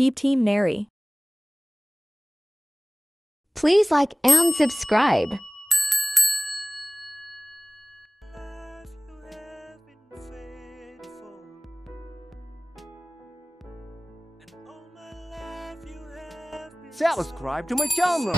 P Team Neri. Please like and subscribe. Subscribe to my channel.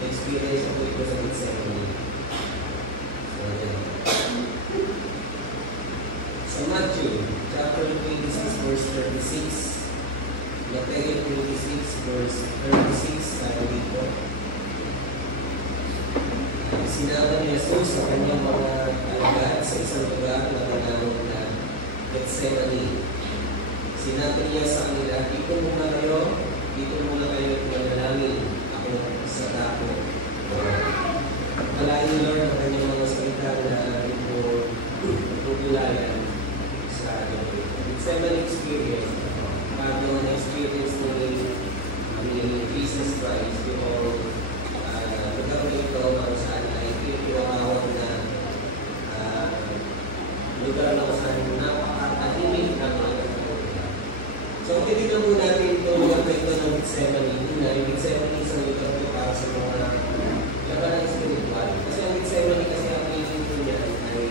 Experience ko ito sa Gethsemane. Sa Matthew, chapter 26, verse 36, Matthew 26, verse 36, sabi dito, sinama ni Jesus sa kanyang mga alagad sa isang lugar na tinawag na Gethsemane. Sinabi niya sa kanila, dito muna kayo at manalangin. Ako sa dako. Malayo Lord ang kanyang mga salita na tutulayan sa atin. It's an experience. Bago ang experience ni Jesus Christ, yung lugar nito kung saan ay tinatawag na lugar na kung saan napakatahimik na mga lugar. So, titignan po natin itong lugar na ito ng Gethsemane. Yung Gethsemane sa lugar ito para sa mga laban ng spiritual. Kasi ang Gethsemane kasi ang meaning ko niya ay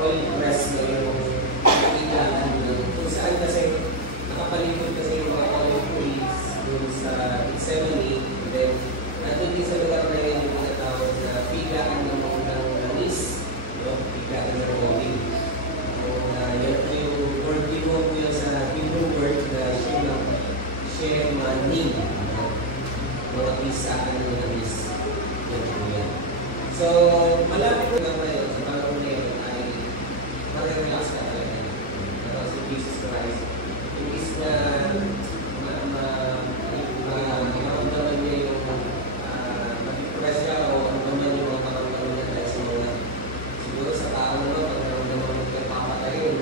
oil press na yung ilaan kung saan kasi nakapalikod kasi yung mga olive trees dun sa Gethsemane. And then, nandun din sa lugar na yun yung tinatawag na pigaan ng langis. Pigaan ng rolling. Yung word mo yun sa Hebrew word na Shemanim. Mga pisaan ng langis. So, malapit ko lang ngayon sa panahon na yun ay mag-relax ka talaga. Si Jesus Christ. Imbis na maramdaman niya yung mag-press siya o maramdaman yung mga maramdaman niya dahil sa mga siguro sa tao naman pag maramdaman mo kayo papatayin,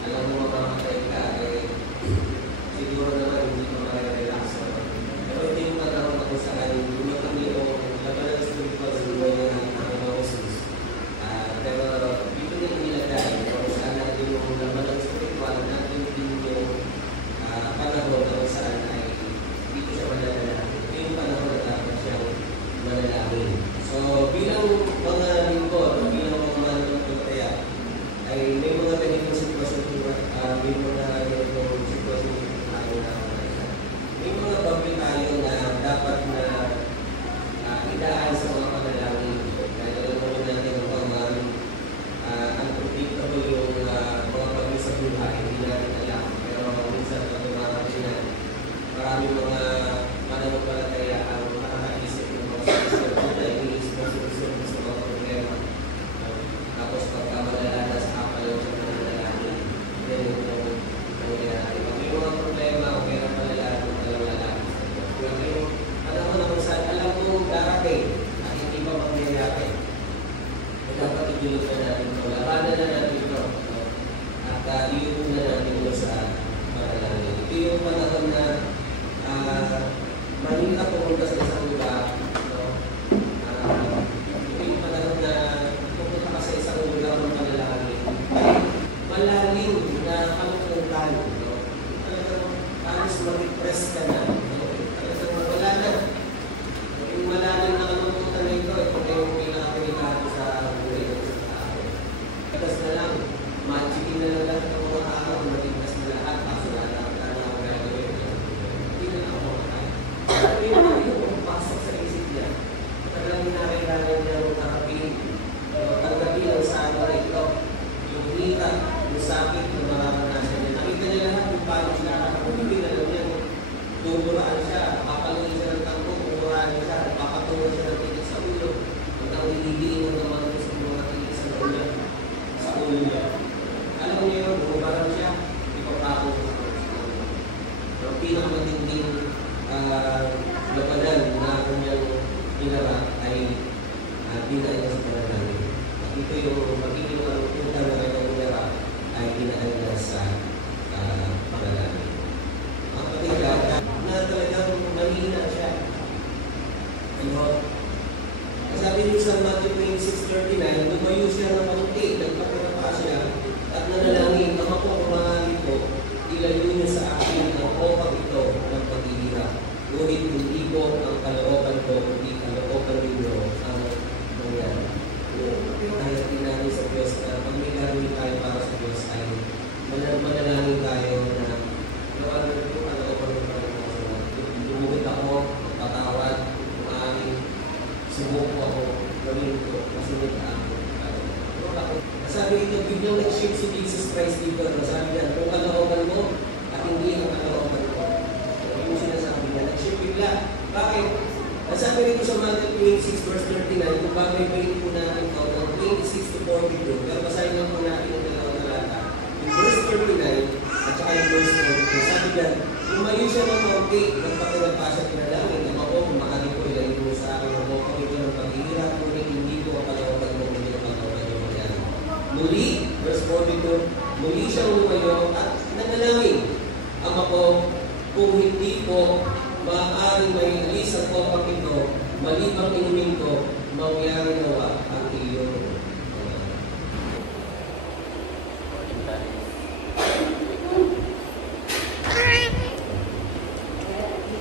alam mo mamamatay ka, siguro naman hindi mo ma-relax. Pero hindi mo magkaroon ako sa kanya, hindi mo kami o labanan na kanyang pinarap ay dinaan niya sa panalangin. At ito yung magiging punta na kanyang pinarap ay dinaan niya sa panalangin. Ang katiga na talagang mahina siya. Ano? Sabi niyo sa Matthew 26:39, lumayo siya ng maunti, nagpapirapa siya, at nanalangin, Ama ko, kumangalit ko, ilayo niyo sa akin ang opang ito ng paghihirap. Ngunit hindi ko ang kalooban ko, hindi kalooban ninyo ang mangyari. Kaya tinanong sa Diyos na pag may gagawin tayo para sa Diyos ay manalangin tayo na gawin ko kalooban ng Panginoon. Lumugit ako, patawad, maaring subuko ako, gawin ko, masunod na ako. Sabi nito, biglang nag-shift si Jesus Christ dito. Sabi niya, kung kalooban mo at hindi ang kalooban ko. Yung sinasabi niya, nag-shift bigla. Bakit? Sabi rito sa Matthew 26:39, kung bagay ba rin po natin ito ng 26 to 42, pero basahin lang po natin yung dalawang talata. Yung verse 39 at saka yung verse 42. Sabi niya, lumayo siya ng maunti, nagpatulag pa siya pinalangin, na ako, kumakain ko, ilayin mo sa akin, ako ito ng paghihirap, ngunit hindi ko ang kalooban mo, hindi ang kalooban mo mangyari. Muli, verse 42, muli siyang lumayo at nanalangin, Ama ko, kung hindi ko maaaring may alis ang kopang ito, malibang inumin ko, mangyari nawa ang iyong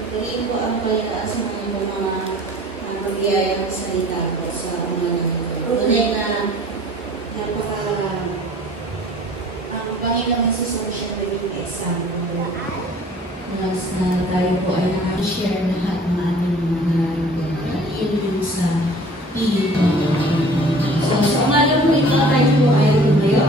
Tingin ko ang kaya sa mga pagbiyayang salita ko sa mga tunay na ang Panginoon Jesus ang siya naging example. Once na tayo po ay nakashare lahat ng ating mga nararamdaman at yun yung sa iyo. So, sa umalang po ito, tayo po ay lumayo.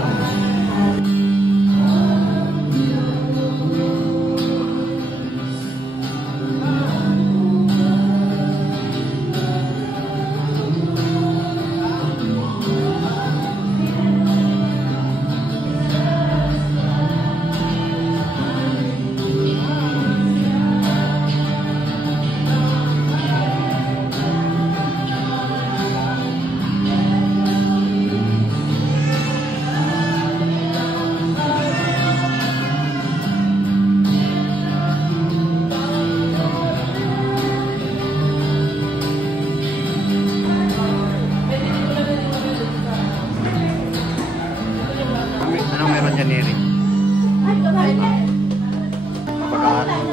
Anong meron dyan, Neri?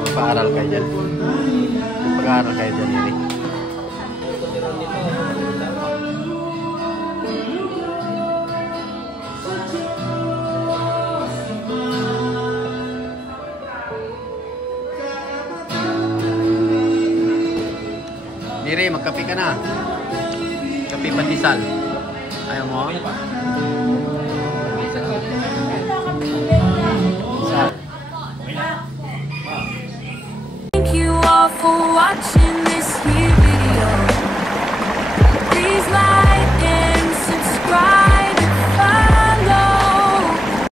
Pag-aaral kayo dyan. Pag-aaral kayo dyan, Neri. Neri, magkape ka na. Kape pandesal. Ayaw mo?